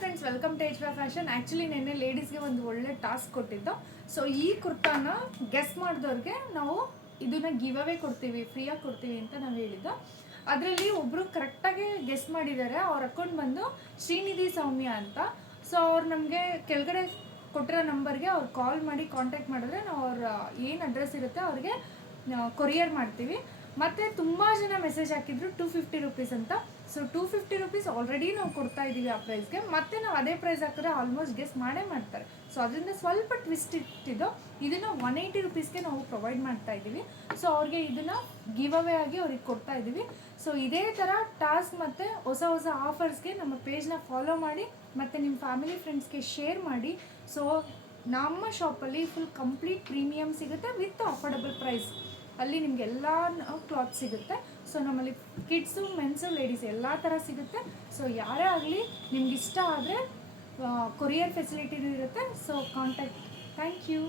Friends, welcome to H fashion. Actually ನೆನ್ನೆ ಲೇಡೀಸ್ಗೆ ಒಂದು ಒಳ್ಳೆ ಟಾಸ್ಕ್ ಕೊಟ್ಟಿದ್ದು. ಸೊ ಈ ಕುರ್ತಾನ ಗೆಸ್ ಮಾಡಿದವ್ರಿಗೆ ನಾವು ಇದನ್ನ ಗಿವ್ ಅವೇ ಕೊಡ್ತೀವಿ, ಫ್ರೀಯಾಗಿ ಕೊಡ್ತೀವಿ ಅಂತ ನಾವು ಹೇಳಿದ್ದು. ಅದರಲ್ಲಿ ಒಬ್ಬರು ಕರೆಕ್ಟಾಗಿ ಗೆಸ್ ಮಾಡಿದ್ದಾರೆ. ಅವ್ರ ಅಕೌಂಟ್ ಬಂದು ಶ್ರೀನಿಧಿ ಸೌಮ್ಯ ಅಂತ. ಸೊ ಅವ್ರು ನಮಗೆ ಕೆಳಗಡೆ ಕೊಟ್ಟಿರೋ ನಂಬರ್ಗೆ ಅವ್ರು ಕಾಲ್ ಮಾಡಿ ಕಾಂಟ್ಯಾಕ್ಟ್ ಮಾಡಿದ್ರೆ ನಾವು ಅವ್ರ ಏನು ಅಡ್ರೆಸ್ ಇರುತ್ತೆ ಅವ್ರಿಗೆ ಕೊರಿಯರ್ ಮಾಡ್ತೀವಿ. ಮತ್ತು ತುಂಬ ಜನ ಮೆಸೇಜ್ ಹಾಕಿದ್ರು 250 ರೂಪೀಸ್ ಅಂತ. ಸೊ 250 ರೂಪೀಸ್ ಆಲ್ರೆಡಿ ನಾವು ಕೊಡ್ತಾ ಇದ್ದೀವಿ ಆ ಪ್ರೈಸ್ಗೆ. ಮತ್ತೆ ನಾವು ಅದೇ ಪ್ರೈಸ್ ಹಾಕಿದ್ರೆ ಆಲ್ಮೋಸ್ಟ್ ಗೆಸ್ ಮಾಡೇ ಮಾಡ್ತಾರೆ. ಸೊ ಅದರಿಂದ ಸ್ವಲ್ಪ ಟ್ವಿಸ್ಟ್ ಇಟ್ಟಿದ್ದು. ಇದನ್ನು 180 ರೂಪೀಸ್ಗೆ ನಾವು ಪ್ರೊವೈಡ್ ಮಾಡ್ತಾ ಇದ್ದೀವಿ. ಸೊ ಅವ್ರಿಗೆ ಇದನ್ನು ಗಿವ್ ಅವೇ ಆಗಿ ಅವ್ರಿಗೆ ಕೊಡ್ತಾ ಇದ್ದೀವಿ. ಸೊ ಇದೇ ಥರ ಟಾಸ್ಕ್ ಮತ್ತು ಹೊಸ ಹೊಸ ಆಫರ್ಸ್ಗೆ ನಮ್ಮ ಪೇಜ್ನ ಫಾಲೋ ಮಾಡಿ ಮತ್ತು ನಿಮ್ಮ ಫ್ಯಾಮಿಲಿ ಫ್ರೆಂಡ್ಸ್ಗೆ ಶೇರ್ ಮಾಡಿ. ಸೊ ನಮ್ಮ ಶಾಪಲ್ಲಿ ಫುಲ್ ಕಂಪ್ಲೀಟ್ ಪ್ರೀಮಿಯಮ್ ಸಿಗುತ್ತೆ ವಿತ್ ಅಫೋರ್ಡಬಲ್ ಪ್ರೈಸ್. ಅಲ್ಲಿ ನಿಮ್ಗೆ ಎಲ್ಲ ಕ್ಲಾತ್ ಸಿಗುತ್ತೆ. ಸೊ ನಮ್ಮಲ್ಲಿ ಕಿಡ್ಸು, ಮೆನ್ಸು, ಲೇಡೀಸ್ ಎಲ್ಲ ಥರ ಸಿಗುತ್ತೆ. ಸೊ ಯಾರೇ ಆಗಲಿ ನಿಮ್ಗೆ ಇಷ್ಟ ಆದರೆ ಕೊರಿಯರ್ ಫೆಸಿಲಿಟಿನೂ ಇರುತ್ತೆ. So contact. Thank you.